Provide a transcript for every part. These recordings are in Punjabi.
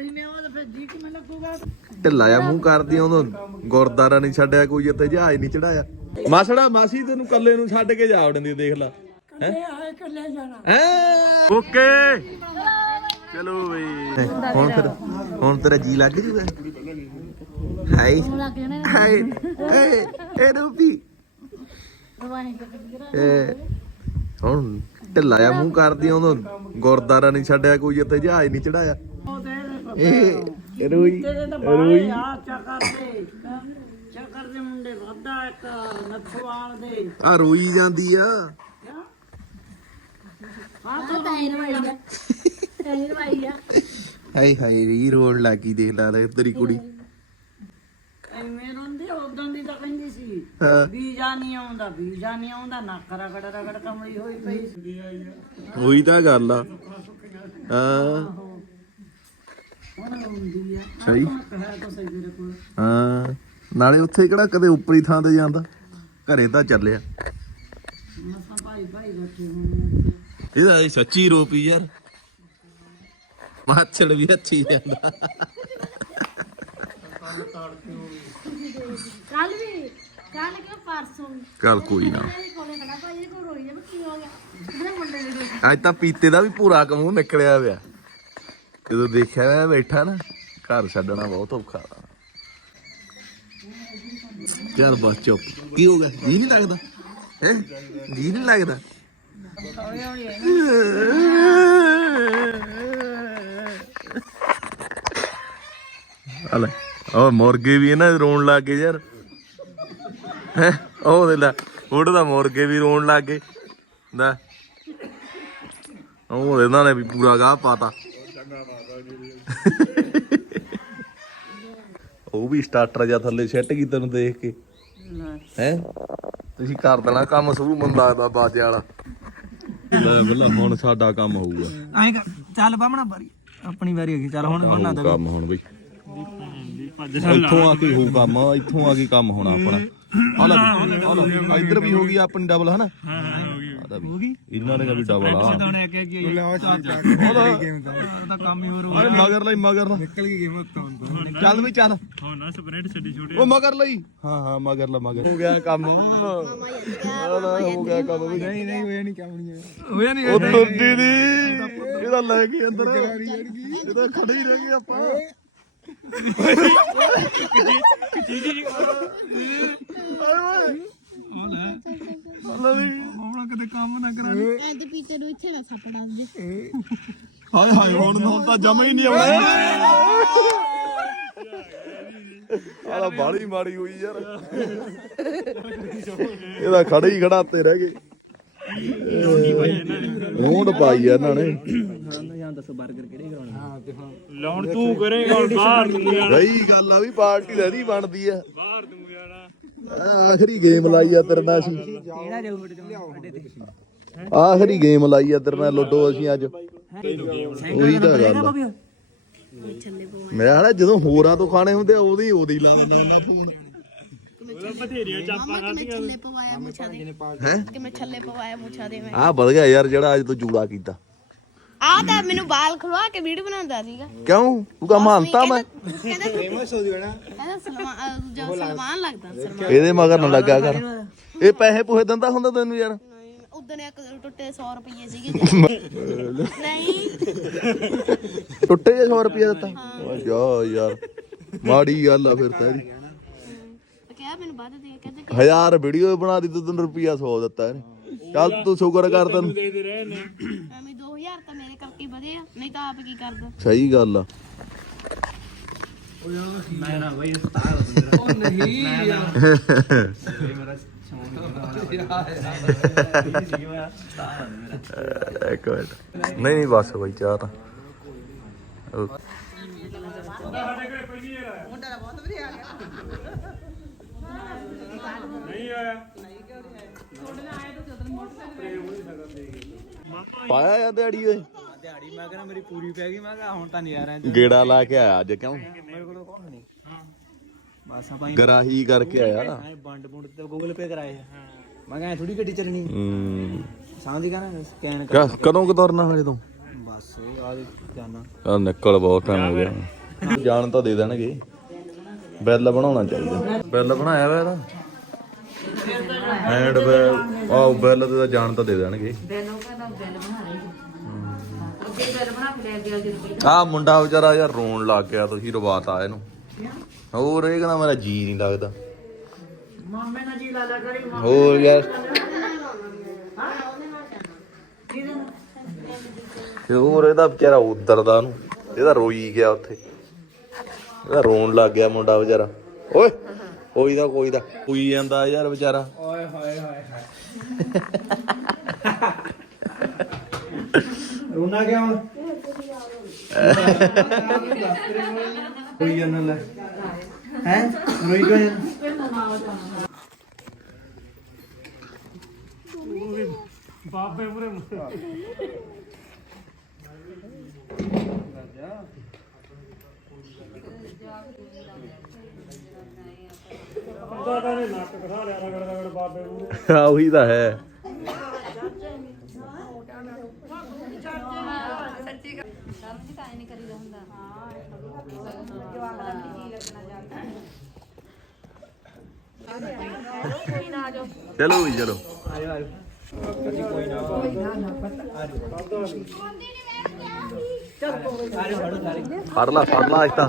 ਇੰਨੇ ਉਹ ਫਿਰ ਜੀ ਕਿਵੇਂ ਲੱਗੂਗਾ? ਢਿੱਲਾ ਜਿਹਾ ਮੂੰਹ ਕਰਦੀ ਉਹਨੂੰ ਗੁਰਦਾਰਾ ਨਹੀਂ ਛੱਡਿਆ ਕੋਈ ਇੱਥੇ ਜਹਾਜ਼ ਨਹੀਂ ਚੜਾਇਆ ਮਾਸੜਾ ਮਾਸੀ ਤੈਨੂੰ ਕੱਲੇ ਨੂੰ ਛੱਡ ਕੇ ਜਾ ਵੜਦੀ ਦੇਖ ਲੈ। ਕੱਲੇ ਆਏ ਕੱਲੇ ਜਾਣਾ। ਹੈ? ਓਕੇ। ਚਲੋ ਬਈ। ਹੁਣ ਫਿਰ ਹੁਣ ਤੇਰਾ ਜੀ ਲੱਗ ਜੂਗਾ। ਹਾਈ ਹਾਈ ਏ ਏ ਰੂਪੀ। ਏ ਹੁਣ ਢਿੱਲਾ ਜਿਹਾ ਮੂੰਹ ਕਰਦੀ ਉਹਨੂੰ ਗੁਰਦਾਰਾ ਨਹੀਂ ਛੱਡਿਆ ਕੋਈ ਇੱਥੇ ਜਹਾਜ਼ ਨਹੀਂ ਚੜਾਇਆ ਇਹ ਰੋਈ ਤੇਰੇ ਤਾਂ ਰੋਈ। ਬਾਹਰ ਆ ਚੱਕਰ ਦੇ ਚੱਕਰ ਦੇ ਮੁੰਡੇ ਵਾਦਾ ਇੱਕ ਨੱਥਵਾਲ ਦੇ। ਆ ਰੋਈ ਜਾਂਦੀ ਆ। ਹਾਈ ਹਾਈ ਰੀ ਰੋਣ ਲੱਗੀ ਦੇਖ ਲਾ ਲੈ ਤੇਰੀ ਕੁੜੀ। ਐਵੇਂ ਰੋਂਦੀ ਉਦੋਂ ਦੀ ਤਾਂ ਕਹਿੰਦੀ ਸੀ। ਹਾਂ। ਵੀਜ਼ਾ ਨਹੀਂ ਆਉਂਦਾ ਵੀਜ਼ਾ ਨਹੀਂ ਆਉਂਦਾ ਨੱਕ ਰਗੜ ਰਗੜ ਕਮਲੀ ਹੋਈ ਪਈ ਸੀ। ਉਹੀ ਤਾਂ ਗੱਲ ਆ। ਹਾਂ ਸਹੀ। ਹੈ ਕੋਲ। ਨਾਲੇ ਉੱਥੇ ਕਿਹੜਾ ਕਦੇ ਉੱਪਰੀ ਥਾਂ ਤੇ ਜਾਂਦਾ? ਘਰੇ ਤਾਂ ਚੱਲਿਆ। ਮਸਾਂ ਭਾਈ ਭਾਈ ਬੈਠੇ ਹੋਣੇ ਇਹਦਾ ਇਹ ਸੱਚੀ ਰੋਪੀ ਯਾਰ। ਮਾਛੜ ਵੀ ਅੱਛੀ ਜਾਂਦਾ। ਕੱਲ ਵੀ ਕੱਲ ਕਿ ਪਰਸੋਂ ਚੱਲ ਕੋਈ ਨਾ। ਕੋਲੇ ਅੱਜ ਤਾਂ ਪੀਤੇ ਦਾ ਵੀ ਪੂਰਾ ਕਮੂ ਨਿਕਲਿਆ ਪਿਆ। ਜਦੋਂ ਦੇਖਿਆ ਮੈਂ ਬੈਠਾ ਨਾ, ਘਰ ਛੱਡਣਾ ਬਹੁਤ ਔਖਾ। ਚੱਲ ਬਸ ਚੁੱਪ। ਕੀ ਹੋ ਗਿਆ? ਜੀ ਨਹੀਂ ਲੱਗਦਾ? ਹੈ? ਜੀ ਨਹੀਂ ਲੱਗਦਾ? ਹਲੇ ਉਹ ਮੁਰਗੇ ਵੀ ਇਹਨਾਂ ਦੇ ਰੋਣ ਲੱਗ ਗਏ ਯਾਰ। ਹੈ? ਉਹ ਦੇ ਲੈ ਉਹਦਾ ਮੁਰਗੇ ਵੀ ਰੋਣ ਲੱਗ ਗਏ। ਦਾ ਉਹ ਇਹਨਾਂ ਨੇ ਵੀ ਪੂਰਾ ਗਾਹ ਪਾਤਾ। ਉਹ ਵੀ ਸਟਾਰਟਰ ਜਾਂ ਥੱਲੇ ਸੈੱਟ ਕੀ ਤੈਨੂੰ ਦੇਖ ਕੇ? ਹੈ? ਤੁਸੀਂ ਕਰ ਦੇਣਾ ਕੰਮ ਸ਼ੁਰੂ ਮਨ ਲੱਗਦਾ ਬਾਜੇ ਵਾਲਾ। ਲੈ ਬੱਲਾ ਹੁਣ ਸਾਡਾ ਕੰਮ ਹੋਊਗਾ। ਐਂ ਕਰ- ਚੱਲ ਬਾਹਮਣਾ ਵਾਰੀ। ਆਪਣੀ ਵਾਰੀ ਹੈਗੀ ਚੱਲ ਹੁਣ ਹੁਣ ਨਾ ਕੰਮ ਹੁਣ ਬਈ। ਇੱਥੋਂ ਆ ਕੇ ਹੋਊ ਕੰਮ ਇੱਥੋਂ ਆ ਕੇ ਕੰਮ ਹੋਣਾ ਆਪਣਾ। ਆ ਲੈ ਆ ਲੈ ਇੱਧਰ ਵੀ ਹੋ ਗਈ ਆਪਣੀ ਡਬਲ ਹਨਾ? ਹੋ ਗਈ ਇਹਨਾਂ ਨੇ ਵੀ ਡਬਲ ਆ। ਹੁਣ ਇੱਕ ਇੱਕ ਹੀ ਉਹਦਾ ਉਹਦਾ ਕੰਮ ਹੀ ਹੋਰ ਅਰੇ ਮਗਰ ਲਈ ਮਗਰ ਲਾ। ਨਿਕਲ ਗਈ ਗੇਮ ਤੋਂ। ਚੱਲ ਵੀ ਚੱਲ। ਹੁਣ ਨਾ ਸਪਰੈਡ ਛੱਡੀ ਛੋਟੀ। ਉਹ ਮਗਰ ਲਈ। ਹਾਂ ਹਾਂ ਮਗਰ ਲਾ ਮਗਰ। ਹੋ ਗਿਆ ਕੰਮ। ਹੋ ਗਿਆ ਕੰਮ ਵੀ। ਨਹੀਂ ਨਹੀਂ ਹੋਇਆ? ਨਹੀਂ ਕੰਮ ਨਹੀਂ ਹੋਇਆ। ਨਹੀਂ ਉਹ ਤੁਰਦੀ ਦੀ ਇਹਦਾ ਲੈ ਕੇ ਅੰਦਰ। ਇਹਦਾ ਖੜੇ ਹੀ ਰਹਿ ਗਏ ਆਪਾਂ। ਆਏ ਓਏ। ਹੁਣ ਕਿਤੇ ਕੰਮ ਨਾ ਕਰਾ ਐਂ ਤੇ ਪੀਤੇ ਨੂੰ ਇੱਥੇ ਨਾ ਸੱਟ ਡਾਲ ਦੇ ਹਾਏ ਹਾਏ ਹੁਣ ਹੁਣ ਤਾਂ ਜਮਾ ਹੀ ਨਹੀਂ ਆਉਣਾ। ਆਲਾ ਬਾੜੀ ਮਾੜੀ ਹੋਈ ਯਾਰ। ਇਹਦਾ ਖੜੇ ਹੀ ਖੜਾ ਤੇ ਰਹਿ ਗਏ। ਰੋਂਡ ਪਾਈ ਆ ਇਹਨਾਂ ਨੇ। ਜਾਂ ਦੱਸੋ 버ਗਰ ਕਿਹੜੇ ਕਰਾਉਣੇ ਹਾਂ ਤੇ ਹਾਂ ਲਾਉਣ ਤੂੰ ਕਰੇਗਾ ਹੁਣ ਬਾਹਰ ਤੂੰ ਜਾਣਾ ਸਹੀ ਗੱਲ ਆ ਵੀ ਪਾਰਟੀ ਰੈਡੀ ਬਣਦੀ ਆ। ਬਾਹਰ ਤੂੰ ਜਾਣਾ ਆਹ ਆਖਰੀ ਗੇਮ ਲਾਈ ਆ ਤੇਰੇ ਨਾਲ ਅਸੀਂ। ਕਿਹੜਾ ਜਾਊ ਮੇਰੇ ਤੋਂ? ਅੱਡੇ ਤੇ। ਆਖਰੀ ਗੇਮ ਲਾਈ ਤੇਰੇ ਨਾਲ ਲੁੱਡੋ ਅਸੀਂ ਅੱਜ। ਉਹੀ ਤਾਂ ਗੱਲ ਆ। ਮੈਂ ਹਣਾ ਜਦੋਂ ਹੋਰਾਂ ਤੋਂ ਖਾਣੇ ਹੁੰਦੇ ਆ, ਉਹਦੀ ਉਹਦੀ ਲਾ ਦਿੰਦਾ ਹੁੰਦਾ ਫੋਨ। ਛੱਲੇ ਪਵਾਇਆ ਮੁੱਛਾਂ ਦੇ ਹੈ? ਕਿ ਮੈਂ ਛੱਲੇ ਪਵਾਇਆ ਮੁੱਛਾਂ ਦੇ ਮੈਂ ਆ ਵਧ ਗਿਆ ਯਾਰ ਜਿਹੜਾ ਅੱਜ ਤੋਂ ਜੂੜਾ ਕੀਤਾ। ਆ ਤਾਂ ਮੈਨੂੰ ਬਾਲ ਖਲਵਾ ਕੇ ਵੀਡੀਓ ਬਣਾਉਂਦਾ ਸੀਗਾ। ਕਿਉਂ? ਤੂੰ ਕਾ ਮੰਨਤਾ ਮੈਂ। ਕਹਿੰਦਾ ਫੇਮਸ ਹੋ ਜਾਣਾ ਕਹਿੰਦਾ ਸਲਮਾਨ ਅਹ ਦੂਜਾ ਸਲਮਾਨ ਲੱਗਦਾ ਸਲਮਾਨ। ਇਹਦੇ ਮਗਰ ਨਾ ਲੱਗਾ ਕਰ। ਇਹ ਪੈਸੇ ਪੂਹੇ ਦਿੰਦਾ ਹੁੰਦਾ ਤੈਨੂੰ ਯਾਰ। ਉਦੋਂ ਇੱਕ ਟੁੱਟੇ 100 ਰੁਪਏ ਸੀਗੇ ਨਹੀਂ। ਟੁੱਟੇ ਜੇ 100 ਰੁਪਏ ਦਿੱਤਾ। ਜਾ ਯਾਰ ਮਾੜੀ ਗੱਲ ਆ ਫਿਰ ਤੇਰੀ ਕਿਹਾ ਮੈਨੂੰ ਵੱਧ ਦੇ ਕਹਿੰਦਾ ਕਿ ਹਜ਼ਾਰ ਵੀਡੀਓ ਬਣਾ ਦੀ ਤੂੰ ਰੁਪਿਆ 100 ਦਿੱਤਾ ਇਹਨੇ। ਚੱਲ ਤੂੰ ਸ਼ੁਕਰ ਕਰ ਤੈਨੂੰ। ਦੇ ਦੇ ਰਹੇ ਨੇ। ਐਵੇਂ 2000 ਤਾਂ ਮੇਰੇ ਕਰਕੇ ਵਧੇ ਆ ਨਹੀਂ ਤਾਂ ਆਪ ਕੀ ਕਰਦਾ? ਸਹੀ ਗੱਲ ਆ। ਮੈਂ ਨਾ ਬਈ ਉਸਤਾਦ ਉਹ ਨਹੀਂ ਮੇਰਾ ਇੱਕ ਮਿੰਟ ਨਹੀਂ ਨਹੀਂ ਬਸ ਬਈ ਚਾਹ ਤਾਂ। ਓਕੇ। ਨਹੀਂ ਆਇਆ ਪਾਇਆ ਆ ਦਿਹਾੜੀ ਓਏ? ਦਿਹਾੜੀ ਮੈਂ ਕਹਿੰਦਾ ਮੇਰੀ ਪੂਰੀ ਪੈ ਗਈ ਮੈਂ ਕਿਹਾ ਹੁਣ ਤਾਂ ਨਹੀਂ ਆ ਰਿਹਾ ਗੇੜਾ ਲਾ ਕੇ ਆਇਆ ਅੱਜ ਕਿਉਂ? ਮੇਰੇ ਕੋਲ ਕੁਝ ਨਹੀਂ। ਬਸ ਆਪਾਂ ਗਰਾਹੀ ਕਰਕੇ ਆਇਆ। ਐ ਬੰਡ ਬੁੰਡ ਤੇ ਗੂਗਲ ਪੇ ਕਰਾਏ। ਮੈਂ ਕਹਿੰਦਾ ਥੋੜੀ ਗੱਡੀ ਚੱਲਣੀ। ਹੂੰ। ਸਾਂਝੀ ਕਰਾਂ ਸਕੈਨ ਕਰ। ਕਦੋਂ ਕੁ ਤੁਰਨਾ ਹਜੇ ਤੂੰ? ਬਸ ਆ ਜਾਨਾ। ਆ ਨਿਕਲ ਬਹੁਤ ਟਾਈਮ ਹੋ ਗਿਆ। ਜਾਣ ਤਾਂ ਦੇ ਦੇਣਗੇ। ਬਿੱਲ ਬਣਾਉਣਾ ਚਾਹੀਦਾ। ਬਿੱਲ ਬਣਾਇਆ ਵਾ ਇਹਦਾ ਹੈਂਡ ਬਿੱਲ ਆਹ ਬਿੱਲ ਤੇ ਤਾਂ ਜਾਣ ਤਾਂ ਦੇ ਦੇਣਗੇ। ਆ ਮੁੰਡਾ ਵਿਚਾਰਾ ਯਾਰ ਰੋਣ ਲੱਗ ਗਿਆ ਤੁਸੀਂ ਰਵਾਤਾ ਇਹਨੂੰ। ਹੋਰ ਇਹ ਕਹਿੰਦਾ ਮੇਰਾ ਜੀ ਨਹੀਂ ਲੱਗਦਾ। ਮਾਮੇ ਨਾਲ ਜੀ ਲਾ ਲਿਆ ਕਰੀ ਮਾਮੇ ਹੋਰ ਯਾਰ। ਤੇ ਹੋਰ ਇਹਦਾ ਵਿਚਾਰਾ ਉਧਰ ਦਾ ਨੂੰ ਇਹਦਾ ਰੋਈ ਗਿਆ ਉੱਥੇ। ਇਹਦਾ ਰੋਣ ਲੱਗ ਗਿਆ ਮੁੰਡਾ ਵਿਚਾਰਾ। ਓਏ ਕੋਈ ਦਾ ਕੋਈ ਦਾ। ਕੋਈ ਜਾਂਦਾ ਯਾਰ ਵਿਚਾਰਾ। ਓਏ ਹਾਏ ਹਾਏ ਹਾਏ। ਰੋਣਾ ਕਿਉਂ? ਕੋਈ ਜਾਨਾ ਲੈ। ਹੈ? ਰੋਈ ਕਿਉਂ ਜਾਨਾ ਬਾਬੇ ਉਹੀ ਤਾਂ ਹੈ। ਚਲੋ ਵੀ, ਚਲੋ। ਆਜੋ ਆਜੋ ਅਸੀਂ ਫੜ ਲਾ ਫੜ ਲਾ ਅੱਜ ਤਾਂ।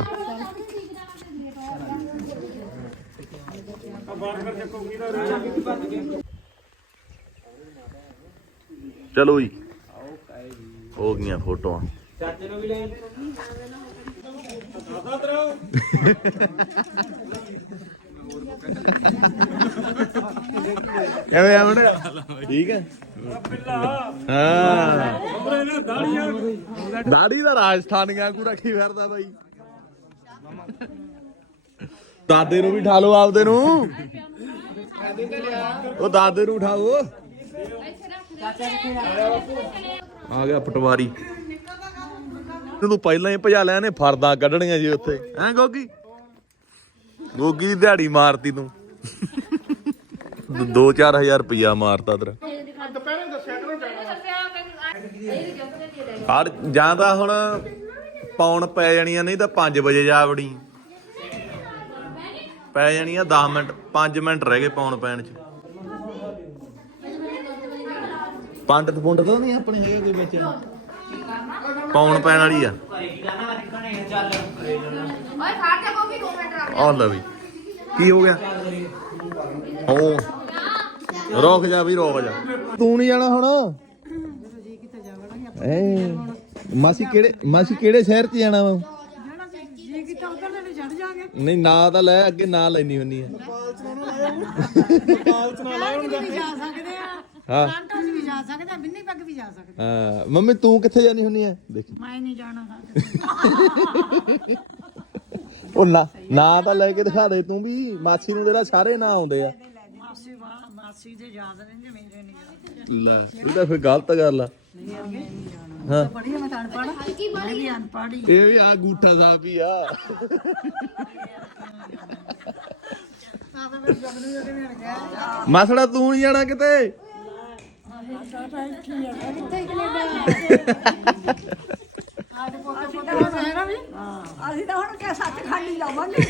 ਚਲੋ ਜੀ ਹੋ ਗਈਆਂ ਫੋਟੋਆਂ। ਚਾਚੇ ਨੂੰ ਵੀ ਲੈ ਕਿਵੇਂ ਆਵਣ ਠੀਕ ਹੈ। ਹਾਂ। ਦਾੜੀ ਦਾ ਰਾਜਸਥਾਨੀਆਂ ਕੋ ਰੱਖੀ ਫਿਰਦਾ ਬਾਈ? ਦਾਦੇ ਨੂੰ ਵੀ ਉਠਾ ਲਓ ਆਪਦੇ ਨੂੰ। ਉਹ ਦਾਦੇ ਨੂੰ ਉਠਾਓ। ਆ ਗਿਆ ਪਟਵਾਰੀ। ਤੂੰ ਪਹਿਲਾਂ ਹੀ ਭਜਾ ਲਿਆ ਨੇ, ਫਰਦਾਂ ਕੱਢਣੀਆਂ ਜੀ ਉੱਥੇ। ਹੈਂ ਗੋਗੀ? ਗੋਗੀ ਦੀ ਦਿਹਾੜੀ ਮਾਰਤੀ ਤੂੰ। 2-4000 ਰੁਪਇਆ ਮਾਰਤਾ ਤੇਰਾ। ਹਰ ਜਾਂ ਤਾਂ ਹੁਣ ਪੌਣ ਪੈ ਜਾਣੀਆਂ, ਨਹੀਂ ਤਾਂ 5 ਵਜੇ ਜਾ ਵੜੀ। ਪੈ ਜਾਣੀਆਂ 10 ਮਿੰਟ 5 ਮਿੰਟ ਰਹਿ ਗਏ ਪੌਣ ਪੈਣ ਚ। ਪੰਡਤ ਪੁੰਡਤ ਤਾਂ ਨਹੀਂ ਆਪਣੇ ਹੈਗੇ ਕੋਈ ਵਿੱਚ। ਪੌਣ ਪੈਣ ਵਾਲੀ ਆ। ਓਏ ਖਾ ਕੇ ਵੀ 2 ਮਿੰਟ ਰੱਖ ਲੈ ਵੀ, ਕੀ ਹੋ ਗਿਆ? ਹੋ। ਰੁਕ ਜਾ ਵੀ ਰੁਕ ਜਾ। ਤੂੰ ਨਹੀਂ ਜਾਣਾ ਹੁਣ? ਏ ਮਾਸੀ ਕਿਹੜੇ ਮਾਸੀ ਕਿਹੜੇ ਸ਼ਹਿਰ 'ਚ ਜਾਣਾ ਵਾ? ਜੀ ਕਿਤਾ ਉਧਰ ਤੇ ਚੜ ਜਾਗੇ ਨਹੀਂ ਨਾ ਤਾਂ ਲੈ ਅੱਗੇ ਨਾ ਲੈਣੀ ਹੁੰਨੀ ਆ। ਵੀ ਜਾ ਸਕਦੇ ਆ ਹਾਂ। ਕਾਂਟਾ ਵੀ ਜਾ ਸਕਦੇ ਆ ਬਿੰਨੀ ਪੱਗ ਵੀ ਜਾ ਸਕਦੇ ਹਾਂ। ਮੰਮੀ ਤੂੰ ਕਿੱਥੇ ਜਾਣੀ ਹੁੰਨੀ ਆ? ਦੇਖ। ਮੈਂ ਨਹੀਂ ਜਾਣਾ। ਉਹ ਨਾ ਨਾ ਤਾਂ ਲੈ ਕੇ ਦਿਖਾ ਦੇ ਤੂੰ ਵੀ ਮਾਸੀ ਨੂੰ ਤੇਰਾ ਸਾਰੇ ਨਾਂ ਆਉਂਦੇ ਆ। ਮਾਸੀ ਵਾਹ ਮਾਸੀ ਦੇ ਯਾਦ ਰਹਿੰਦੇ ਮੇਰੇ ਨਹੀਂ ਯਾਦ। ਲੈ ਇਹ ਤਾਂ ਫਿਰ ਗਲਤ ਗੱਲ ਆ। ਹਾਂ। ਪੜੀ ਮੈਂ ਤਾਂ ਅਨਪੜ੍ਹ ਮੈਂ ਵੀ ਅਨਪੜ੍ਹ ਹੀ ਇਹ ਵੀ ਆ ਗੂਠਾ ਸਾਹਿਬ ਹੀ ਆ। ਨੂੰ ਮਾਸੜਾ ਤੂੰ ਨਹੀਂ ਜਾਣਾ ਕਿਤੇ? ਆਦੇ ਪੋਤੇ ਪੋਤੇ ਹੈ ਨਾ ਵੀ? ਅਸੀਂ ਤਾਂ ਹੁਣ ਕਿ ਸੱਚ ਖਾਲੀ ਜਾਵਾਂਗੇ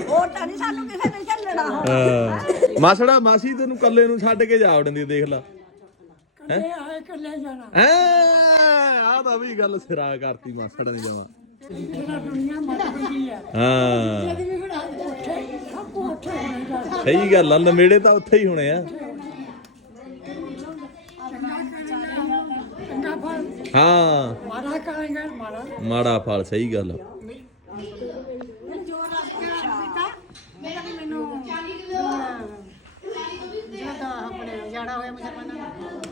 ਉਹ ਤਾਂ ਨਹੀਂ ਸਾਨੂੰ ਕਿਸੇ ਨੇ ਚੱਲਣਾ ਹੁਣ। ਹਾਂ। ਮਾਸੜਾ ਮਾਸੀ ਤੈਨੂੰ ਕੱਲੇ ਨੂੰ ਛੱਡ ਕੇ ਜਾ ਵੜਨ ਦੀ ਦੇਖ ਲੈ। ਕੱਲੇ ਆਏ ਕੱਲੇ ਜਾਣਾ। ਐ ਆ ਤਾਂ ਵੀ ਗੱਲ ਸਿਰਾ ਕਰਤੀ ਮਾਸੜਾ ਨੇ ਜਮਾ। ਜਿਹੜਾ ਦੁਨੀਆ ਮਰ ਗਈ ਹੈ ਵੀ ਬਣਾ ਸਭ ਹੋਣੇ ਸਹੀ ਗੱਲ ਆ ਨਵੇੜੇ ਤਾਂ ਉੱਥੇ ਹੀ ਹੋਣੇ ਆ ਚੰਗਾ ਫਲ ਹਾਂ ਕਰਾਂਗੇ ਮਾੜਾ। ਫਲ ਸਹੀ ਗੱਲ ਆ। ਜੋ ਰੱਬ ਕੇ ਕੀਤਾ ਮੇਰਾ ਵੀ ਮੈਨੂੰ ਜਿਹੜਾ ਆਪਣੇ ਜਾੜਾ ਹੋਇਆ ਮੁਸਲਮਾਨਾਂ ਦਾ।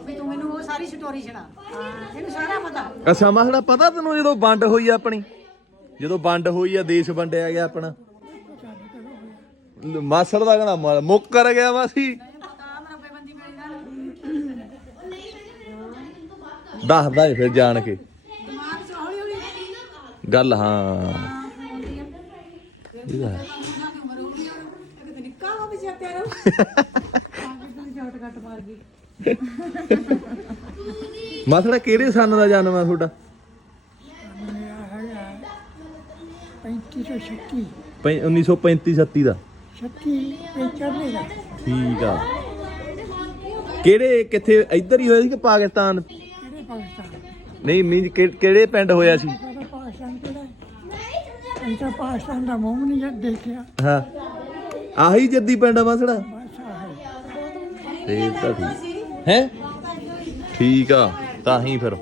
ਵੀ ਤੂੰ ਮੈਨੂੰ ਉਹ ਸਾਰੀ ਸਟੋਰੀ ਸੁਣਾ। ਇਹਨੂੰ ਸਾਰਾ ਪਤਾ। ਅੱਛਾ ਮਾਸੜਾ ਪਤਾ ਤੈਨੂੰ ਜਦੋਂ ਵੰਡ ਹੋਈ ਆ ਆਪਣੀ? ਜਦੋਂ ਵੰਡ ਹੋਈ ਆ ਦੇਸ਼ ਵੰਡਿਆ ਗਿਆ ਆਪਣਾ? ਲ- ਮਾਸੜ ਦਾ ਕਹਿੰਦਾ ਕਰ ਗਿਆ ਮਾਸੀ ਪਤਾ ਮੈਂ ਬੰਦੀ ਮੇਰੀ ਨਾਲ ਦੱਸਦਾ ਏ ਫਿਰ ਜਾਣ ਕੇ। ਦਿਮਾਗ ਚ ਹੌਲੀ ਹੌਲੀ ਗੱਲ ਹਾਂ। ਇਹਦਾ। ਹੈ। ਉਮਰ ਹੋ ਗਈ ਹੁਣ ਇੱਕ ਨਿੱਕਾ ਹੋ ਵੀ ਜਾਂਦੇ ਰਹੋ ਆਗੇ ਤੇ ਜੋਟ ਕੱਟ ਮਾਰ ਗਈ ਮਸੜਾ ਕਿਹੜੇ ਸੰਨ ਦਾ ਜਨਮ ਆ ਤੁਹਾਡਾ? 3536 ਪੈ- 1935 36 ਦਾ 36 95 ਦਾ। ਠੀਕ ਆ। ਕਿਹੜੇ ਕਿੱਥੇ ਇੱਧਰ ਹੀ ਹੋਇਆ ਸੀ ਕਿ ਪਾਕਿਸਤਾਨ? ਪਾਕਿਸਤਾਨ ਨਹੀਂ ਮੀਨ ਕਿਹੜੇ ਪਿੰਡ ਹੋਇਆ ਸੀ? ਪਤਾ ਪਾਕਿਸਤਾਨ ਕਿਹੜਾ ਹੈ। ਇਹ ਤਾਂ ਪਾਕਿਸਤਾਨ ਦਾ ਮੂੰਹ ਨਹੀਂ ਜਦ ਦੇਖਿਆ ਹਾਂ ਆਹੀ ਜੱਦੀ ਪਿੰਡ ਆ ਮਸੜਾ? ਬਸ ਆਹ ਤੇ ਤਾਂ ਠੀਕ। ਹੈ? ਠੀਕ ਆ ਤਾਂ ਹੀ ਫਿਰ।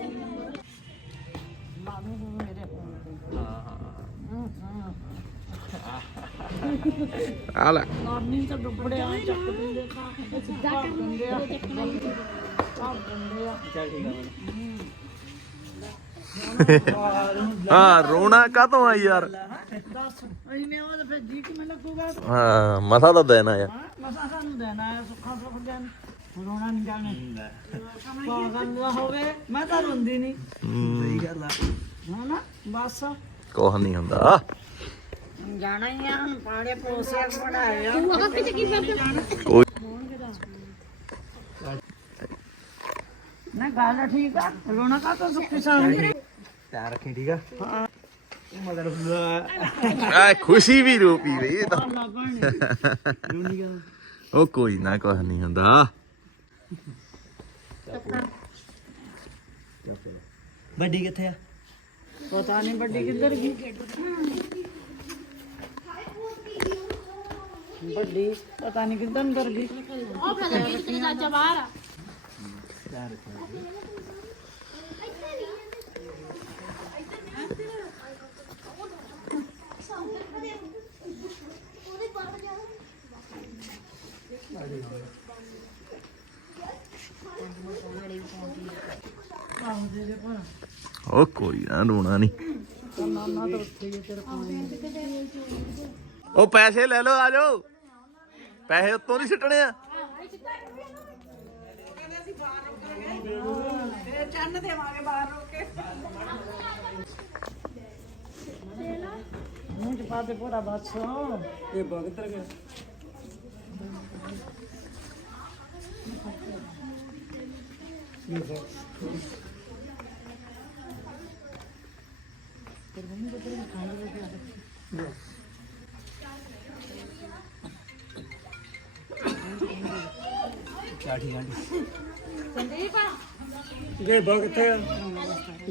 ਆ ਲੈ। ਨਾਨੀ ਤਾਂ ਡੁੱਬੜਿਆ ਚੱਕ ਦਿੰਦੇ ਤਾਂ ਹਾਂ ਰੋਣਾ ਕਾਤੋਂ ਆ ਯਾਰ? ਦੱਸ ਇਹਨੇ ਉਹ ਤਾਂ ਫਿਰ ਜੀ ਕਿਵੇਂ ਲੱਗੂਗਾ ਹਾਂ ਮਸਾ ਦਾ ਦੇਣਾ ਹਾਂ ਮਸਾ ਸਾਨੂੰ ਦੇਣਾ ਹੈ। ਸੁੱਖਾ ਸੁੱਖ ਦੇਣ ਰੋਣਾ ਨਹੀਂ ਜਾਣੇ ਪਾਗਲ ਨਾ ਹੋਵੇ ਮੈਂ ਤਾਂ ਰੋਂਦੀ ਨਹੀਂ ਸਹੀ ਹੈ ਨਾ ਬਸ ਕੁਛ ਨਹੀਂ ਹੁੰਦਾ। ਜਾਣਾ ਹੀ ਆ ਹੁਣ ਪਾੜੇ ਪੋਸਿਆ ਪੜਾਇਆ ਤੂੰ ਕੋਈ ਨਾ ਗੱਲ ਠੀਕ ਆ। ਰੋਣਾ ਕਾ ਤਾਂ ਸੁੱਖੀ ਸਾਂ ਆ? ਖੁਸ਼ੀ ਵੀ ਰੂਪੀ ਰਹੀ ਇਹ ਤਾਂ। ਉਹ ਕੋਈ ਨਾ ਕੁਛ ਨਹੀਂ ਹੁੰਦਾ। ਵੱਡੀ ਕਿੱਥੇ ਆ? ਪਤਾ ਨਹੀਂ ਵੱਡੀ ਕਿੱਧਰ ਗਈ। ਵੱਡੀ ਪਤਾ ਨਹੀਂ ਕਿੱਧਰ ਅੰਦਰ ਗਈ। ਉਹ ਪਤਾ ਨਹੀਂ ਕਿੱਥੇ ਬਾਹਰ ਆ। ਉਹ ਕੋਈ ਨਾ, ਰੋਣਾ ਨਹੀਂ। ਉਹ ਪੈਸੇ ਲੈ ਲਓ, ਆ ਜਾਓ। ਪੈਸੇ ਉੱਤੋਂ ਨਹੀਂ ਸਿੱਟਣੇ ਆ। ਚੰਨ ਦੇਵਾਂਗੇ ਬਾਹਰ ਰੋਕ ਕੇ ਮੂੰਹ ਚ ਪਾ ਦੇ ਪੂਰਾ ਬਸ ਇਹ ਬਗਤਰ ਗਿਆ ਗੇ ਬਗਤੇ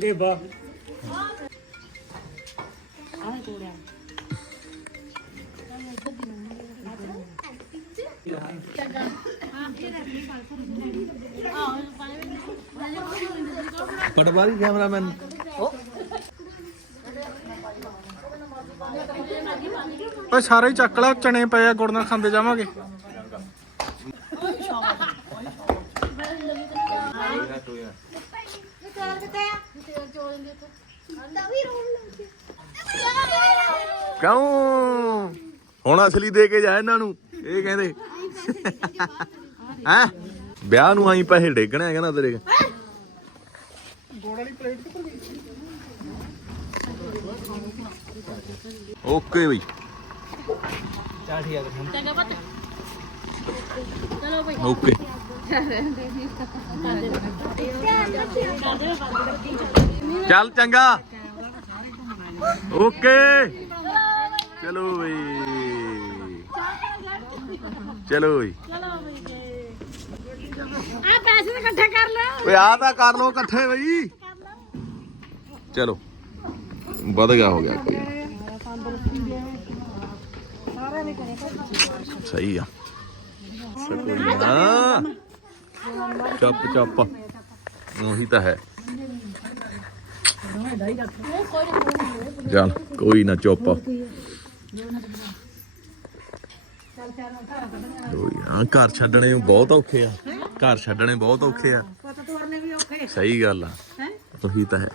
ਗੇ ਬਾ ਪਟਵਾਰੀ ਕੈਮਰਾਮੈਨ। ਓਏ ਸਾਰੇ ਹੀ ਚੱਕ ਲਾ ਚਣੇ ਪਏ ਆ ਗੁੜ ਨਾਲ ਖਾਂਦੇ ਜਾਵਾਂਗੇ। ਕਿਉਂ? ਹੁਣ ਅਸਲੀ ਦੇ ਕੇ ਜਾ ਇਹਨਾਂ ਨੂੰ। ਇਹ ਕਹਿੰਦੇ, ਹੈ? ਵਿਆਹ ਨੂੰ ਆਈ ਪੈਸੇ ਡੇਗਣੇ ਹੈਗਾ ਨਾ ਤੇਰੇ। ਓਕੇ ਬਈ ਚੰਗਾ ਪਤ ਚਲੋ ਬਈ। ਓਕੇ। ਚੱਲ ਚੰਗਾ। ਓਕੇ। ਚਲੋ ਬਈ ਚਲੋ ਬਈ ਆ ਪੈਸੇ ਤਾਂ ਇਕੱਠੇ ਕਰ ਲੈ ਓਏ ਆ ਤਾਂ ਕਰ ਲੋ ਇਕੱਠੇ ਬਈ ਚਲੋ ਵਧ ਗਿਆ ਹੋ ਗਿਆ ਕੋਈ ਸਹੀ ਆ ਸਕੂਲ ਨਾ ਚੱਪ ਚੱਪ ਉਹੀ ਤਾਂ ਹੈ ਚੱਲ ਕੋਈ ਨਾ ਚੁੱਪ ਕੋਈ ਘਰ ਛੱਡਣੇ ਬਹੁਤ ਔਖੇ ਆ। ਘਰ ਛੱਡਣੇ ਬਹੁਤ ਔਖੇ ਆ। ਪਤਾ ਤੋਰਨੇ ਵੀ ਔਖੇ ਸਹੀ ਗੱਲ ਆ। ਉਹੀ ਤਾਂ ਹੈ।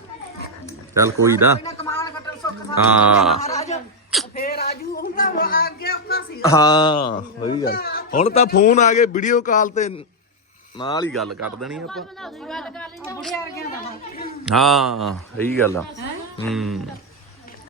ਚੱਲ ਕੋਈ ਨਾ। ਕਮਾਲ ਕੱਟਣ ਸੁੱਖ ਸਾਂ ਹਾਂ। ਮਹਾਰਾਜ ਫੇਰ ਆਜੂ ਹੁਣ ਤਾਂ ਅੱਗੇ ਔਖਾ ਸੀ ਹਾਂ, ਸਹੀ ਗੱਲ। ਹੁਣ ਤਾਂ ਫੋਨ ਆ ਗਏ ਵੀਡੀਓ ਕਾਲ ਤੇ ਨਾਲ ਹੀ ਗੱਲ ਕੱਟ ਦੇਣੀ ਆਪਾਂ। ਹਾਂ, ਸਹੀ ਗੱਲ ਆ। ਹੂੰ।